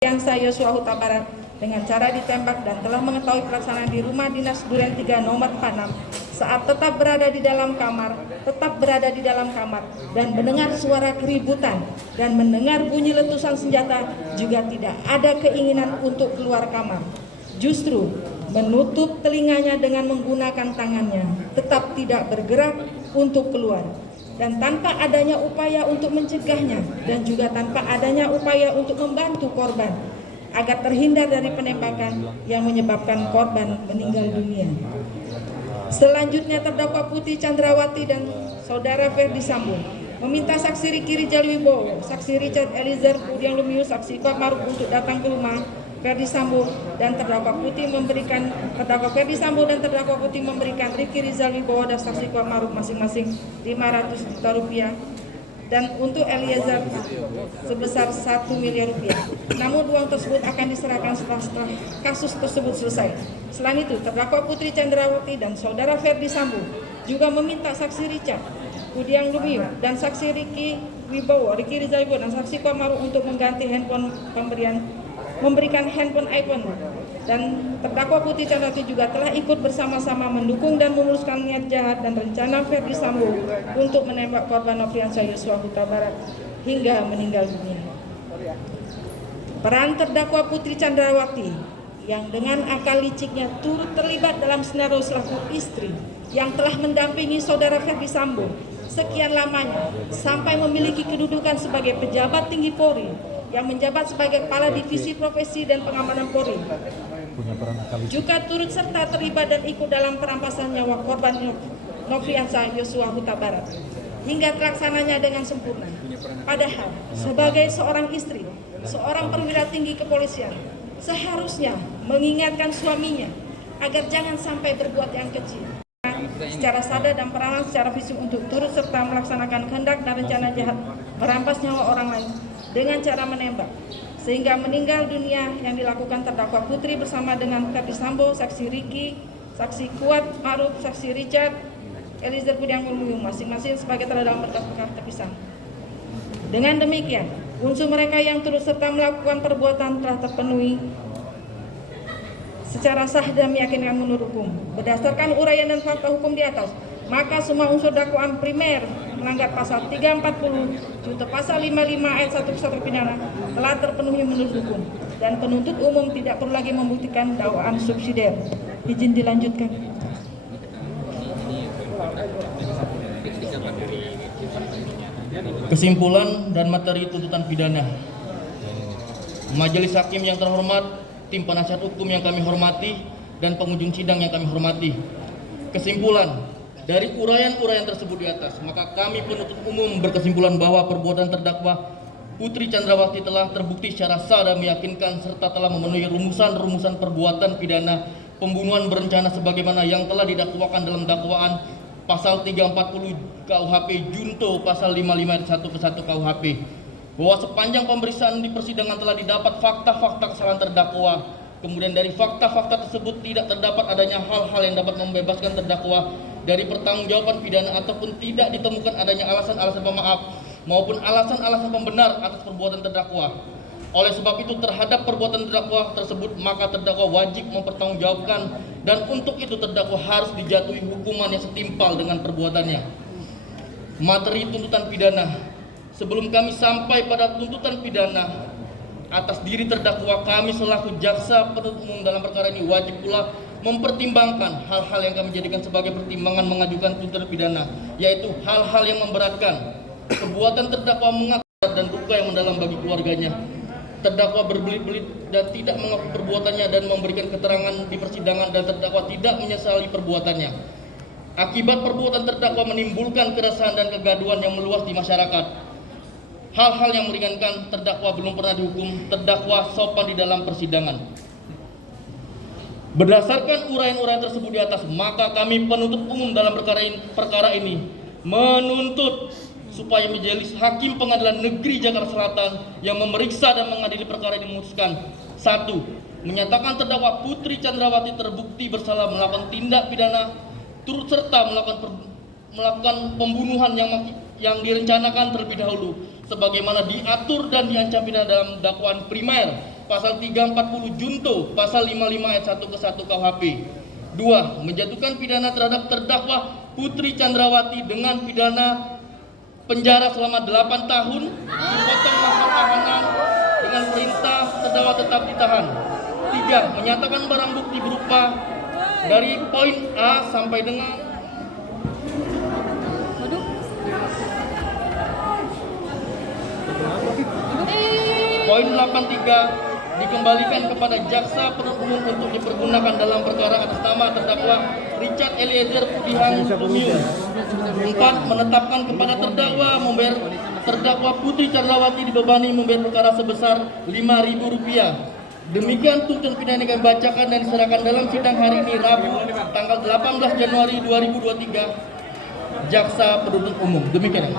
Nofriansah Yosua Huta Barat dengan cara ditembak dan telah mengetahui pelaksanaan di rumah dinas Duren 3 nomor 46 saat tetap berada di dalam kamar dan mendengar suara keributan dan mendengar bunyi letusan senjata, juga tidak ada keinginan untuk keluar kamar. Justru menutup telinganya dengan menggunakan tangannya, tetap tidak bergerak untuk keluar. Dan tanpa adanya upaya untuk mencegahnya dan juga tanpa adanya upaya untuk membantu korban agar terhindar dari penembakan yang menyebabkan korban meninggal dunia. Selanjutnya terdakwa Putri Chandrawati dan saudara Ferdi Sambo meminta saksi Ricky Rijal Wibowo, saksi Richard Eliezer Pudiang Lumiu, saksi Kuatmaruf untuk datang ke rumah Ferdi Sambo dan terdakwa Ferdi Sambo dan terdakwa Putri memberikan Ricky Rizal Wibowo dan saksi Kuatmaruf masing-masing 500 juta rupiah dan untuk Eliezer sebesar 1 miliar rupiah. Namun uang tersebut akan diserahkan setelah kasus tersebut selesai. Selain itu, terdakwa Putri Chandrawati dan saudara Ferdi Sambo juga meminta saksi Richard Pudiang Lumiu dan saksi Ricky Rizal Wibowo dan saksi Kuatmaruf untuk mengganti memberikan handphone iPhone, dan terdakwa Putri Chandrawati juga telah ikut bersama-sama mendukung dan memuluskan niat jahat dan rencana Ferdi Sambo untuk menembak korban Nofriansah Yosua Huta Barat hingga meninggal dunia. Peran terdakwa Putri Chandrawati yang dengan akal liciknya turut terlibat dalam skenario selaku istri yang telah mendampingi saudara Ferdi Sambo sekian lamanya sampai memiliki kedudukan sebagai pejabat tinggi Polri yang menjabat sebagai Kepala Divisi Profesi dan Pengamanan Polri, juga turut serta terlibat dan ikut dalam perampasan nyawa korban Nofriansah Yosua Huta Barat hingga terlaksananya dengan sempurna. Padahal sebagai seorang istri, seorang perwira tinggi kepolisian seharusnya mengingatkan suaminya agar jangan sampai berbuat yang kecil secara sadar dan peranan secara fisik untuk turut serta melaksanakan kehendak dan rencana jahat merampas nyawa orang lain dengan cara menembak sehingga meninggal dunia yang dilakukan terdakwa Putri bersama dengan Ferdi Sambo, saksi Ricky, saksi Kuatmaruf, saksi Richard Eliezer Pudiang Lumiu masing-masing sebagai terdakwa perkara terpisah. Dengan demikian, unsur mereka yang turut serta melakukan perbuatan telah terpenuhi secara sah dan meyakinkan menurut hukum. Berdasarkan uraian dan fakta hukum di atas, maka semua unsur dakwaan primer melanggar pasal 340 junto pasal 55 ayat 1 Kisah Pidana telah terpenuhi menurut hukum dan penuntut umum tidak perlu lagi membuktikan dakwaan subsidiar. Izin dilanjutkan. Kesimpulan dan materi tuntutan pidana. Majelis hakim yang terhormat, tim penasihat hukum yang kami hormati, dan pengunjung sidang yang kami hormati. Kesimpulan dari uraian-uraian tersebut di atas, maka kami penuntut umum berkesimpulan bahwa perbuatan terdakwa Putri Chandrawati telah terbukti secara sah dan meyakinkan serta telah memenuhi rumusan-rumusan perbuatan pidana pembunuhan berencana sebagaimana yang telah didakwakan dalam dakwaan pasal 340 KUHP junto pasal 55 ayat 1 ke 1 KUHP, bahwa sepanjang pemeriksaan di persidangan telah didapat fakta-fakta kesalahan terdakwa. Kemudian dari fakta-fakta tersebut tidak terdapat adanya hal-hal yang dapat membebaskan terdakwa dari pertanggungjawaban pidana ataupun tidak ditemukan adanya alasan-alasan pemaaf maupun alasan-alasan pembenar atas perbuatan terdakwa. Oleh sebab itu terhadap perbuatan terdakwa tersebut maka terdakwa wajib mempertanggungjawabkan dan untuk itu terdakwa harus dijatuhi hukuman yang setimpal dengan perbuatannya. Materi tuntutan pidana. Sebelum kami sampai pada tuntutan pidana atas diri terdakwa, kami selaku jaksa penuntut umum dalam perkara ini wajib pula mempertimbangkan hal-hal yang kami jadikan sebagai pertimbangan mengajukan tuntutan pidana, yaitu hal-hal yang memberatkan, perbuatan terdakwa mengakibatkan dan duka yang mendalam bagi keluarganya, terdakwa berbelit-belit dan tidak mengaku perbuatannya dan memberikan keterangan di persidangan dan terdakwa tidak menyesali perbuatannya. Akibat perbuatan terdakwa menimbulkan keresahan dan kegaduhan yang meluas di masyarakat. Hal-hal yang meringankan, terdakwa belum pernah dihukum, terdakwa sopan di dalam persidangan. Berdasarkan uraian-uraian tersebut di atas, maka kami penuntut umum dalam perkara ini menuntut supaya Majelis Hakim Pengadilan Negeri Jakarta Selatan yang memeriksa dan mengadili perkara ini memutuskan: 1. Menyatakan terdakwa Putri Chandrawati terbukti bersalah melakukan tindak pidana turut serta melakukan pembunuhan yang direncanakan terlebih dahulu sebagaimana diatur dan diancam pidana dalam dakwaan primer pasal 340 junto pasal 55 ayat 1 ke 1 KUHP. 2. Menjatuhkan pidana terhadap terdakwa Putri Chandrawati dengan pidana penjara selama 8 tahun, dipotong masa tahanan dengan perintah terdakwa tetap ditahan. 3. Menyatakan barang bukti berupa dari poin A sampai dengan poin 83 dikembalikan kepada jaksa penuntut umum untuk dipergunakan dalam perkara atas nama terdakwa Richard Eliezer Pudihang Lumiu. 4. Menetapkan kepada terdakwa Putri Chandrawati dibebani membayar perkara sebesar Rp5.000. Demikian tuntutan pidana yang kami bacakan dan diserahkan dalam sidang hari ini Rabu tanggal 18 Januari 2023 jaksa penuntut umum. Demikian.